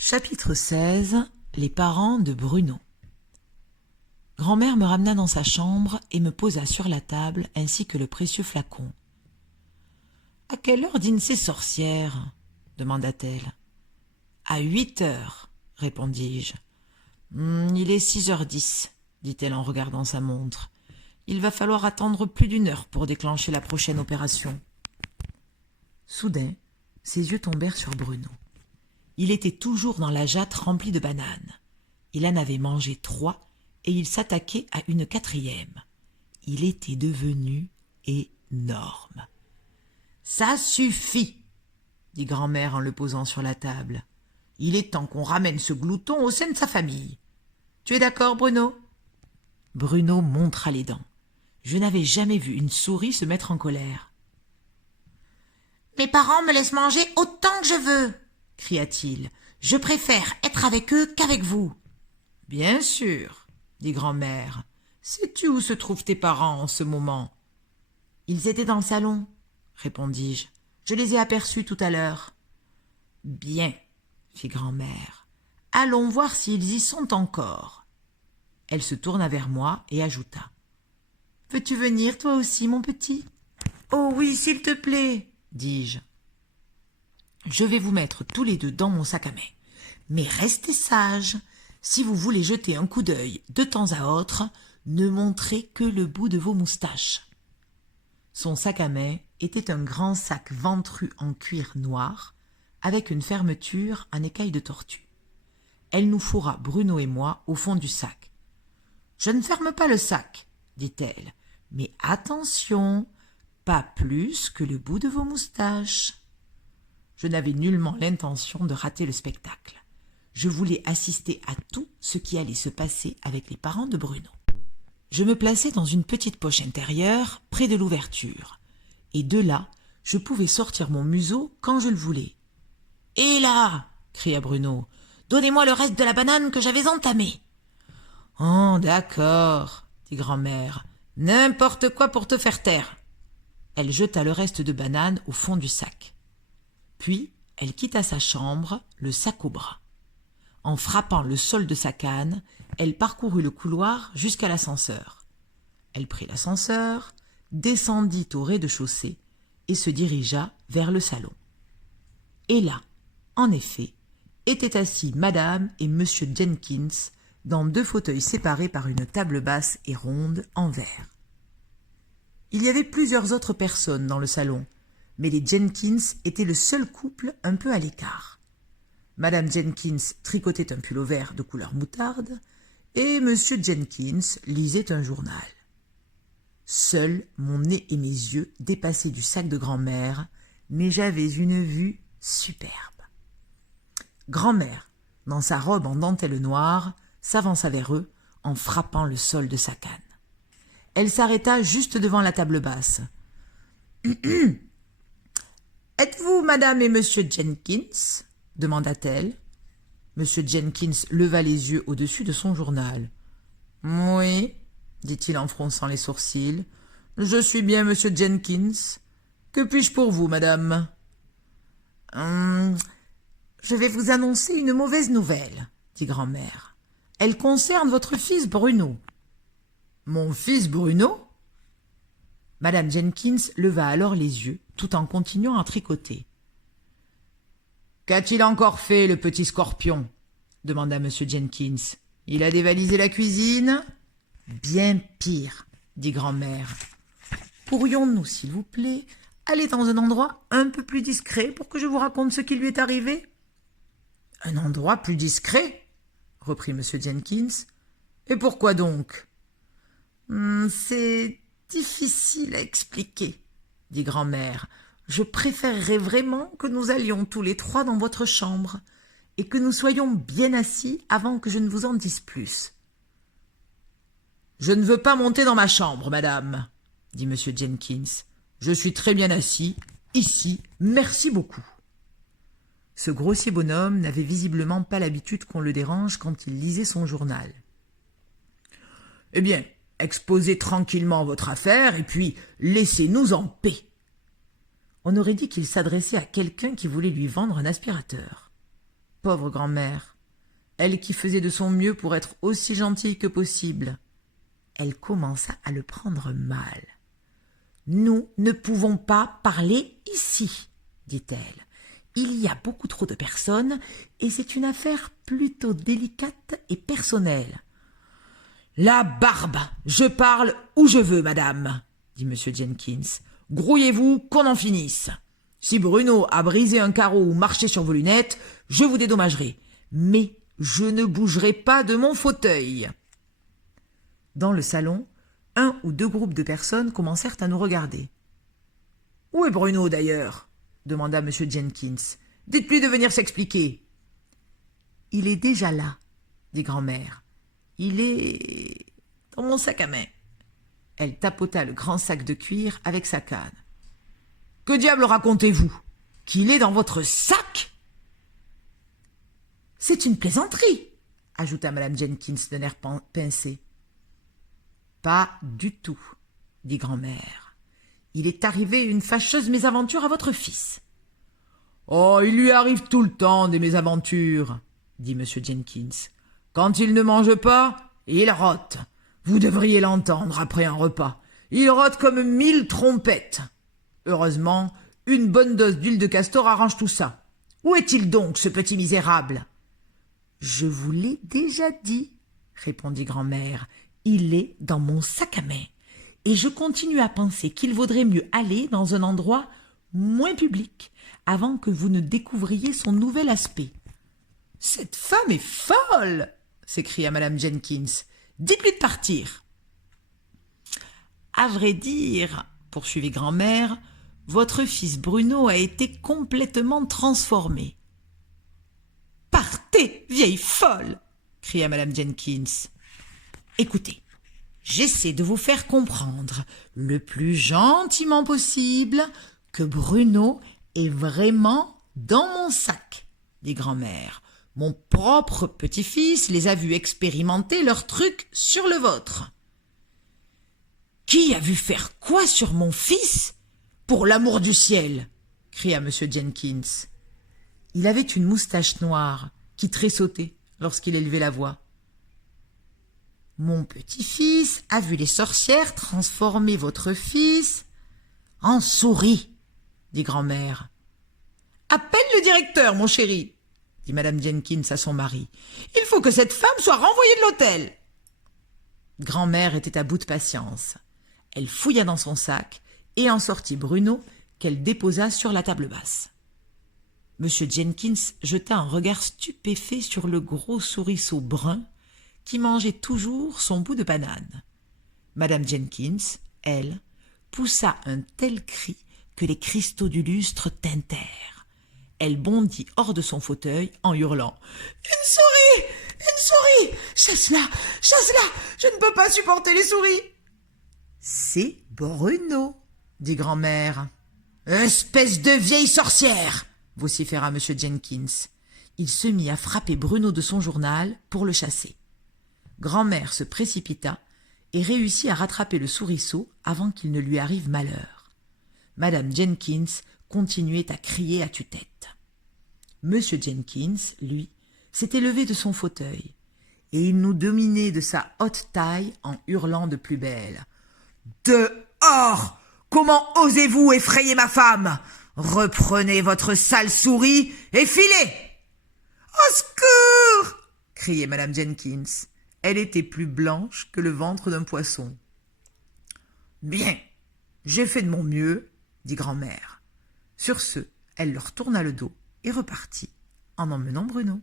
Chapitre 16. Les parents de Bruno. Grand-mère me ramena dans sa chambre et me posa sur la table ainsi que le précieux flacon. « À quelle heure dînent ces sorcières ?» demanda-t-elle. « À 8 heures, répondis-je. « Il est 6h10, dit-elle en regardant sa montre. Il va falloir attendre plus d'1 heure pour déclencher la prochaine opération. » Soudain, ses yeux tombèrent sur Bruno. Il était toujours dans la jatte remplie de bananes. Il en avait mangé 3 et il s'attaquait à une 4e. Il était devenu énorme. « Ça suffit !» dit grand-mère en le posant sur la table. « Il est temps qu'on ramène ce glouton au sein de sa famille. Tu es d'accord, Bruno ?» Bruno montra les dents. Je n'avais jamais vu une souris se mettre en colère. « Mes parents me laissent manger autant que je veux !» cria-t-il. « Je préfère être avec eux qu'avec vous. »« Bien sûr, » dit grand-mère. « Sais-tu où se trouvent tes parents en ce moment ?»« Ils étaient dans le salon, » répondis-je. « Je les ai aperçus tout à l'heure. »« Bien, » fit grand-mère. « Allons voir s'ils y sont encore. » Elle se tourna vers moi et ajouta. « Veux-tu venir toi aussi, mon petit ?»« Oh oui, s'il te plaît, » dis-je. « Je vais vous mettre tous les deux dans mon sac à main. Mais restez sages. Si vous voulez jeter un coup d'œil de temps à autre, ne montrez que le bout de vos moustaches. » Son sac à main était un grand sac ventru en cuir noir, avec une fermeture en écaille de tortue. Elle nous fourra, Bruno et moi, au fond du sac. « Je ne ferme pas le sac, » dit-elle, « mais attention, pas plus que le bout de vos moustaches. » Je n'avais nullement l'intention de rater le spectacle. Je voulais assister à tout ce qui allait se passer avec les parents de Bruno. Je me plaçai dans une petite poche intérieure, près de l'ouverture, et de là, je pouvais sortir mon museau quand je le voulais. « Et là !» cria Bruno. « Donnez-moi le reste de la banane que j'avais entamée. »« Oh, d'accord, » dit grand-mère. « N'importe quoi pour te faire taire. » Elle jeta le reste de banane au fond du sac. Puis, elle quitta sa chambre, le sac au bras. En frappant le sol de sa canne, elle parcourut le couloir jusqu'à l'ascenseur. Elle prit l'ascenseur, descendit au rez-de-chaussée et se dirigea vers le salon. Et là, en effet, étaient assis Madame et Monsieur Jenkins dans 2 fauteuils séparés par une table basse et ronde en verre. Il y avait plusieurs autres personnes dans le salon, mais les Jenkins étaient le seul couple un peu à l'écart. Madame Jenkins tricotait un pull vert de couleur moutarde et Monsieur Jenkins lisait un journal. Seul mon nez et mes yeux dépassaient du sac de grand-mère, mais j'avais une vue superbe. Grand-mère, dans sa robe en dentelle noire, s'avança vers eux en frappant le sol de sa canne. Elle s'arrêta juste devant la table basse. « Êtes-vous Madame et Monsieur Jenkins ?» demanda-t-elle. Monsieur Jenkins leva les yeux au-dessus de son journal. « Oui, » dit-il en fronçant les sourcils. « Je suis bien Monsieur Jenkins. Que puis-je pour vous, Madame ?»« Je vais vous annoncer une mauvaise nouvelle, » dit grand-mère. « Elle concerne votre fils Bruno. »« Mon fils Bruno ?» Madame Jenkins leva alors les yeux, tout en continuant à tricoter. « Qu'a-t-il encore fait, le petit scorpion ?» demanda M. Jenkins. « Il a dévalisé la cuisine ?»« Bien pire, » dit grand-mère. « Pourrions-nous, s'il vous plaît, aller dans un endroit un peu plus discret pour que je vous raconte ce qui lui est arrivé ?»« Un endroit plus discret ?» reprit M. Jenkins. « Et pourquoi donc ?»« C'est difficile à expliquer, » dit grand-mère. « Je préférerais vraiment que nous allions tous les 3 dans votre chambre et que nous soyons bien assis avant que je ne vous en dise plus. »« Je ne veux pas monter dans ma chambre, madame, » dit M. Jenkins. « Je suis très bien assis, ici, merci beaucoup. » Ce grossier bonhomme n'avait visiblement pas l'habitude qu'on le dérange quand il lisait son journal. « Eh bien, exposez tranquillement votre affaire et puis laissez-nous en paix. » On aurait dit qu'il s'adressait à quelqu'un qui voulait lui vendre un aspirateur. Pauvre grand-mère, elle qui faisait de son mieux pour être aussi gentille que possible. Elle commença à le prendre mal. « Nous ne pouvons pas parler ici, dit-elle. Il y a beaucoup trop de personnes et c'est une affaire plutôt délicate et personnelle. »« La barbe, je parle où je veux, madame, dit M. Jenkins. Grouillez-vous, qu'on en finisse. Si Bruno a brisé un carreau ou marché sur vos lunettes, je vous dédommagerai. Mais je ne bougerai pas de mon fauteuil. » Dans le salon, 1 ou 2 groupes de personnes commencèrent à nous regarder. « Où est Bruno, d'ailleurs ?» demanda M. Jenkins. « Dites-lui de venir s'expliquer. »« Il est déjà là, dit grand-mère. Il est dans mon sac à main. » Elle tapota le grand sac de cuir avec sa canne. « Que diable racontez-vous? Qu'il est dans votre sac ?»« C'est une plaisanterie, » ajouta Mme Jenkins d'un air pincé. « Pas du tout, dit grand-mère. Il est arrivé une fâcheuse mésaventure à votre fils. »« Oh, il lui arrive tout le temps des mésaventures, dit M. Jenkins. Quand il ne mange pas, il rote. Vous devriez l'entendre après un repas. Il rote comme 1000 trompettes. Heureusement, une bonne dose d'huile de castor arrange tout ça. Où est-il donc, ce petit misérable ? » « Je vous l'ai déjà dit, répondit grand-mère. Il est dans mon sac à main. Et je continue à penser qu'il vaudrait mieux aller dans un endroit moins public avant que vous ne découvriez son nouvel aspect. »« Cette femme est folle !» s'écria Mme Jenkins. « Dites-lui de partir. »« À vrai dire, poursuivit grand-mère, votre fils Bruno a été complètement transformé. »« Partez, vieille folle !» cria Mme Jenkins. « Écoutez, j'essaie de vous faire comprendre le plus gentiment possible que Bruno est vraiment dans mon sac, dit grand-mère. Mon propre petit-fils les a vus expérimenter leur truc sur le vôtre. »« Qui a vu faire quoi sur mon fils ? Pour l'amour du ciel !» cria M. Jenkins. Il avait une moustache noire qui tressautait lorsqu'il élevait la voix. « Mon petit-fils a vu les sorcières transformer votre fils en souris, dit grand-mère. « Appelle le directeur, mon chéri, dit Mme Jenkins à son mari. Il faut que cette femme soit renvoyée de l'hôtel. » Grand-mère était à bout de patience. Elle fouilla dans son sac et en sortit Bruno qu'elle déposa sur la table basse. M. Jenkins jeta un regard stupéfait sur le gros souriceau brun qui mangeait toujours son bout de banane. Mme Jenkins, elle, poussa un tel cri que les cristaux du lustre tintèrent. Elle bondit hors de son fauteuil en hurlant « Une souris ! Une souris ! Chasse-la ! Chasse-la ! Je ne peux pas supporter les souris !»« C'est Bruno, » dit grand-mère. « Espèce de vieille sorcière !» vociféra M. Jenkins. Il se mit à frapper Bruno de son journal pour le chasser. Grand-mère se précipita et réussit à rattraper le souriceau avant qu'il ne lui arrive malheur. Mme Jenkins continuait à crier à tue-tête. M. Jenkins, lui, s'était levé de son fauteuil et il nous dominait de sa haute taille en hurlant de plus belle. « Dehors ! Comment osez-vous effrayer ma femme ? Reprenez votre sale souris et filez !»« Au secours !» criait Mme Jenkins. Elle était plus blanche que le ventre d'un poisson. « Bien, j'ai fait de mon mieux, » dit grand-mère. Sur ce, elle leur tourna le dos et repartit en emmenant Bruno.